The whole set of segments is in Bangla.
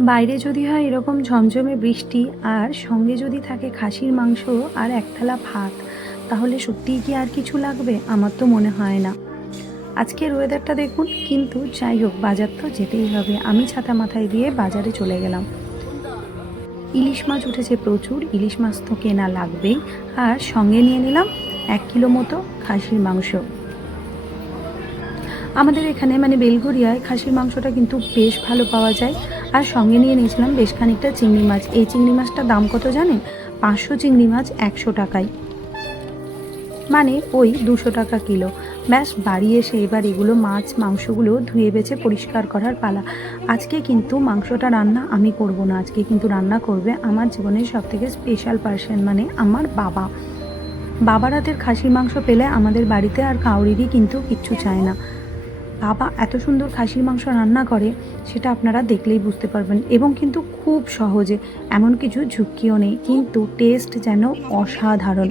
বাইরে যদি হয় এরকম ঝমঝমে বৃষ্টি আর সঙ্গে যদি থাকে খাসির মাংস আর এক থালা ভাত, তাহলে সত্যিই কি আর কিছু লাগবে? আমার তো মনে হয় না। আজকের ওয়েদারটা দেখুন, কিন্তু যাই হোক বাজার তো যেতেই হবে। আমি ছাতা মাথায় দিয়ে বাজারে চলে গেলাম। ইলিশ মাছ উঠেছে প্রচুর, ইলিশ মাছ তো কেনা লাগবেই। আর সঙ্গে নিয়ে নিলাম 1 কিলো মতো খাসির মাংস। আমাদের এখানে মানে বেলঘরিয়ায় খাসির মাংসটা কিন্তু বেশ ভালো পাওয়া যায়। আর সঙ্গে নিয়ে নিয়েছিলাম বেশ খানিকটা চিংড়ি মাছ। এই চিংড়ি মাছটার দাম কত জানেন? 500 চিংড়ি মাছ 100 টাকায়, মানে ওই 200 টাকা কিলো। ব্যাস বাড়ি এসে এবার এগুলো মাছ মাংসগুলো ধুয়ে বেছে পরিষ্কার করার পালা। আজকে কিন্তু মাংসটা রান্না আমি করব না, আজকে কিন্তু রান্না করবে আমার জীবনের সবথেকে স্পেশাল পার্সন, মানে আমার বাবা। বাবার হাতের খাসির মাংস পেলে আমাদের বাড়িতে আর কাউরিরই কিন্তু কিচ্ছু চায় না। বাবা এত সুন্দর খাসির মাংস রান্না করে, সেটা আপনারা দেখলেই বুঝতে পারবেন। এবং কিন্তু খুব সহজে, এমন কিছু ঝুঁকিও নেই, কিন্তু টেস্ট যেন অসাধারণ।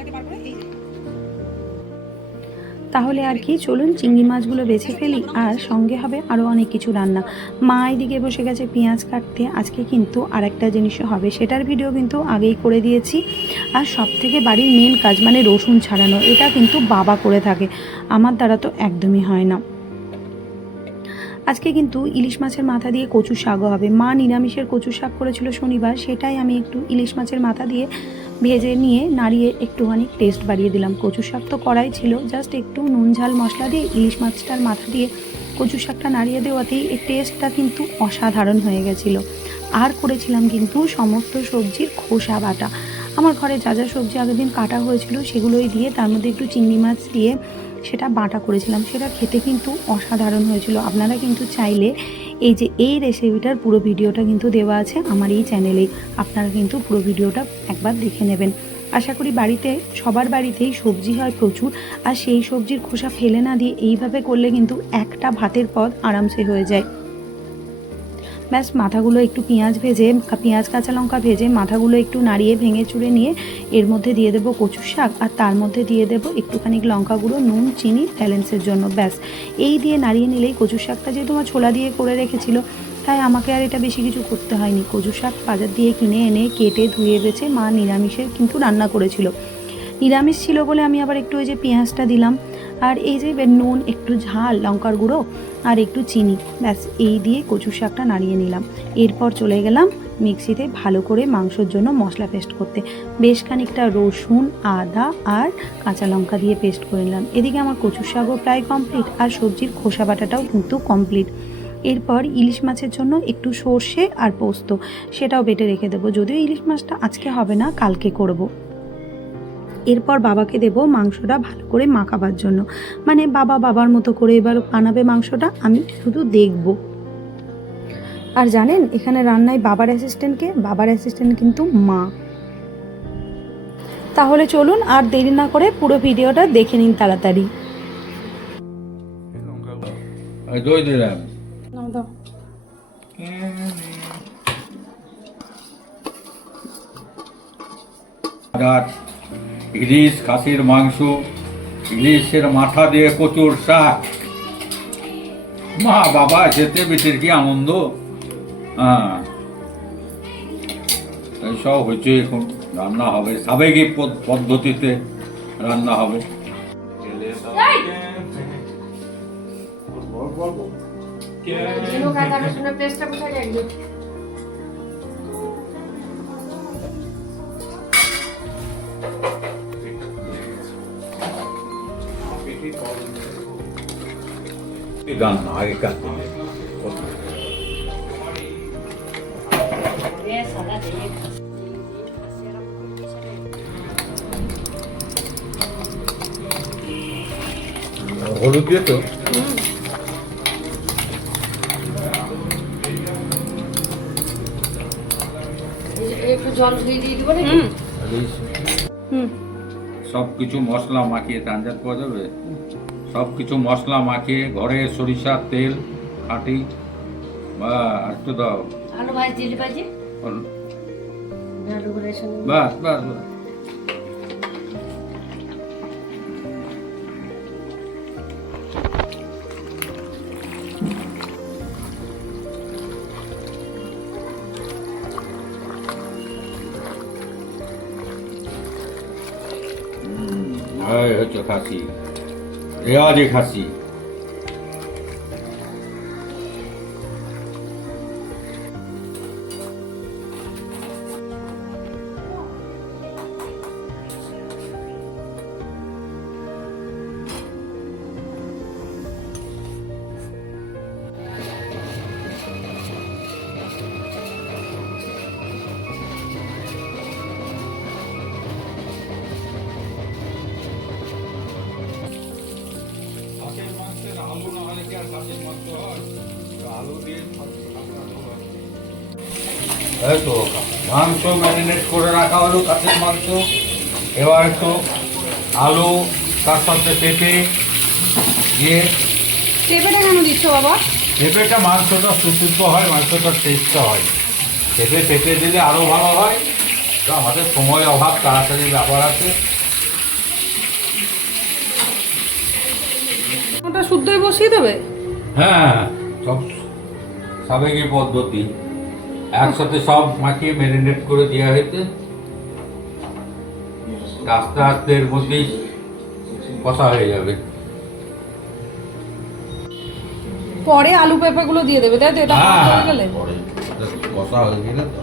তাহলে আর কি, চলুন চিংড়ি মাছগুলো বেছে ফেলি, আর সঙ্গে হবে আরও অনেক কিছু রান্না। মা এদিকে বসে গেছে পেঁয়াজ কাটতে। আজকে কিন্তু আর একটা জিনিসও হবে, সেটার ভিডিও কিন্তু আগেই করে দিয়েছি। আর সব থেকে বাড়ির মেন কাজ মানে রসুন ছাড়ানো, এটা কিন্তু বাবা করে থাকে, আমার দ্বারা তো একদমই হয় না। আজকে কিন্তু ইলিশ মাছের মাথা দিয়ে কচু শাকও হবে। মা নিরামিষের কচু শাক করেছিল শনিবার, সেটাই আমি একটু ইলিশ মাছের মাথা দিয়ে ভেজে নিয়ে নাড়িয়ে একটুখানি টেস্ট বাড়িয়ে দিলাম। কচু শাক তো করাই ছিল, জাস্ট একটু নুন ঝাল মশলা দিয়ে ইলিশ মাছটার মাথা দিয়ে কচু শাকটা নাড়িয়ে দেওয়াতেই এর টেস্টটা কিন্তু অসাধারণ হয়ে গেছিলো। আর করেছিলাম কিন্তু সমস্ত সবজির খোসা বাটা। আমার ঘরে যা যা সবজি আগের দিন কাটা হয়েছিল সেগুলোই দিয়ে তার মধ্যে একটু চিংড়ি মাছ দিয়ে সেটা বাটা করেছিলাম। সেটা খেতে কিন্তু অসাধারণ হয়েছিল। আপনারা কিন্তু চাইলে এই রেসিপিটার পুরো ভিডিওটা কিন্তু দেওয়া আছে আমার এই চ্যানেলে, আপনারা কিন্তু পুরো ভিডিওটা একবার দেখে নেবেন। আশা করি বাড়িতে সবার বাড়িতেই সবজি হয় প্রচুর, আর সেই সবজির খোসা ফেলে না দিয়ে এইভাবে করলে কিন্তু একটা ভাতের পদ আরামসে হয়ে যায়। ব্যাস মাথাগুলো একটু পেঁয়াজ কাঁচা লঙ্কা ভেজে মাথাগুলো একটু নাড়িয়ে ভেঙে চুড়ে নিয়ে এর মধ্যে দিয়ে দেবো কচু শাক, আর তার মধ্যে দিয়ে দেবো একটুখানি লঙ্কা গুঁড়ো, নুন, চিনি ব্যালেন্সের জন্য। ব্যাস এই দিয়ে নাড়িয়ে নিলেই, কচু শাকটা যেহেতু আমার ছোলা দিয়ে করে রেখেছিল, তাই আমাকে আর এটা বেশি কিছু করতে হয়নি। কচু শাক বাজার দিয়ে কিনে এনে কেটে ধুয়ে বেছে মা নিরামিষের কিন্তু রান্না করেছিল। নিরামিষ ছিল বলে আমি আবার একটু ওই যে পেঁয়াজটা দিলাম, আর এই যে নুন, একটু ঝাল, লঙ্কার গুঁড়ো আর একটু চিনি, ব্যাস এই দিয়ে কচু শাকটা নাড়িয়ে নিলাম। এরপর চলে গেলাম মিক্সিতে ভালো করে মাংসর জন্য মশলা পেস্ট করতে। বেশ খানিকটা রসুন, আদা আর কাঁচা লঙ্কা দিয়ে পেস্ট করে নিলাম। এদিকে আমার কচু শাকও প্রায় কমপ্লিট, আর সবজির খোসা বাটাটাও কিন্তু কমপ্লিট। এরপর ইলিশ মাছের জন্য একটু সর্ষে আর পোস্ত, সেটাও বেটে রেখে দেবো। যদিও ইলিশ মাছটা আজকে হবে না, কালকে করব। এরপর বাবাকে দেব মাংসটা ভালো করে মাখাবার জন্য, মানে বাবার মতো করে এবার বানাবে মাংসটা, আমি শুধু দেখব। আর জানেন এখানে রান্নায় বাবার অ্যাসিস্ট্যান্ট কিন্তু মা। তাহলে চলুন আর দেরি না করে পুরো ভিডিওটা দেখে নিন তাড়াতাড়ি। ইলিশ, খাসির মাংস, ইলিশের মাথা দিয়ে কচুর শাক, মা বাবা যেতে বেটের কি আনন্দ। হ্যাঁ, এইসব হচ্ছে। এখন রান্না হবে সাবেকি পদ্ধতিতে, রান্না হবে। রান্না আগেকার দিনে হলুদ দিয়ে তো একটু জল ধুয়ে দিয়ে দিব নাকি? সব কিছু মশলা মাখিয়ে তাঞ্জাত পাওয়া যাবে। সব কিছু মশলা মাখিয়ে ঘরে সরিষার তেল খাঁটি বা একটু দাও, আলু ভাজি, জিলি ভাজি, বাস বাস বাস। হচ্ছে খাসি, রেওয়াজি খাসি। খাসির মাংসের আলু না হলে কি আর খাসির মাংস হয়? তো আলু দিয়ে এই তো মাংস ম্যারিনেট করে রাখা হলো, খাসির মাংস। এবার একটু আলু, তার সাথে পেঁপে দিয়ে। পেঁপেটা কেন দিচ্ছ বাবা? পেঁপেটা মাংসটা সুসুদ্ধ হয়, মাংসটার টেস্টটা হয়। পেঁপে দিলে আরও ভালো হয়। তো আমাদের সময় অভাব, তাড়াতাড়ি ব্যাপার আছে। ওটা শুদ্ধই বসিয়ে দেবে? হ্যাঁ, সব সাবেকি পদ্ধতি, একসাথে সব মাখিয়ে ম্যারিনেট করে দেওয়া হয়েছে। আস্তে আস্তে এর মধ্যেই কষা হয়ে যাবে। পরে আলু পেঁপে গুলো দিয়ে দেবে, তাই তো? এটা হ্যাঁ, হয়ে গেলে পরে কষা হয়ে গেলে তো।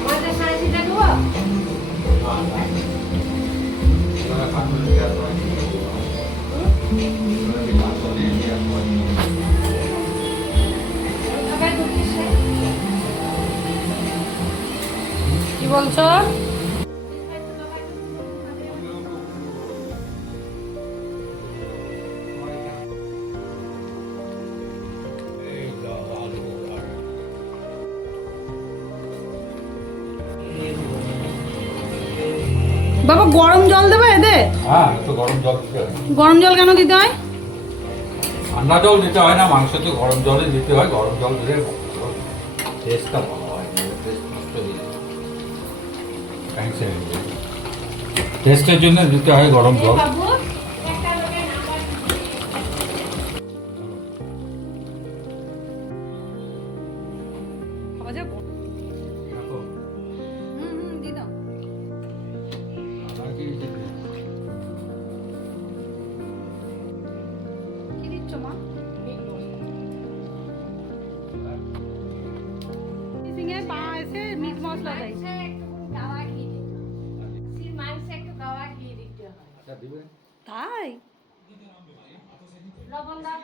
আমাদের সাড়ে তিনটা দেবো। কি বলছো? বাবা গরম জল দেবে এতে? হ্যাঁ, একটু গরম জল দিতে হয়। গরম জল কেন দিতে হয়? ঠান্ডা জল দিতে হয় না, মাংসতে গরম জলই দিতে হয়। গরম জল দিলে টেস্টটা ভালো হয়, টেস্ট নষ্ট হয়ে যায়। টেস্টের জন্য দিতে হয় গরম জল। বাবু কি দিচ্ছ মা? পা এসে মিট মশলা দেয়। তাই? লবণ দাও।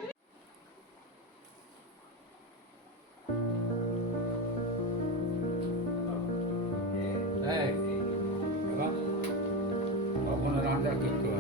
এই, এবার তখন রান্না করতে হবে।